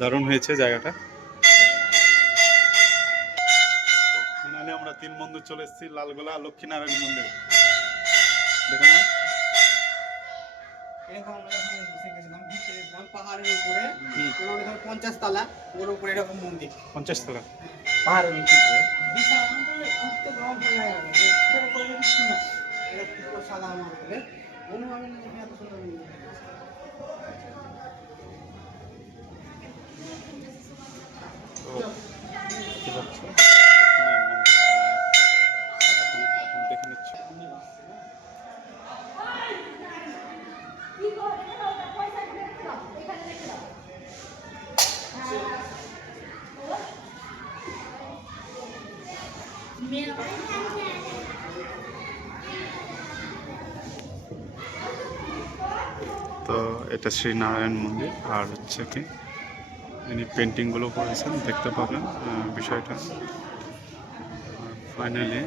দারুণ হয়েছে জায়গাটা। ফাইনালি আমরা 3 বন্ধু চলে এসেছি লালগোলা লক্ষ্মীনারায়ণ মন্দির। দেখুন এরকম আমরা যখন বসে গেছিলাম, ঘুরতে গেছিলাম পাহাড়ের উপরে, ওর ধর 50 তলা, ওর উপরে এরকম মন্দির 50 তলা পাহাড়ের নিচে বিশাল। আমাদের ঘুরতে ভালো লাগে, এখানে কোনো কিছু না, এটা পুরো সাদা আমার বলে মনে হবে না এখানে এত সুন্দর মন্দির। তো দেখতে পাচ্ছ লক্ষ্মীনারায়ণ মন্দির। এখন দেখে নিচ্ছি। তো এটা শ্রীনারায়ণ মন্দির, আর হচ্ছে কি ইনি পেন্টিংগুলো করেছেন, দেখতে পাবেন বিষয়টা। ফাইনালি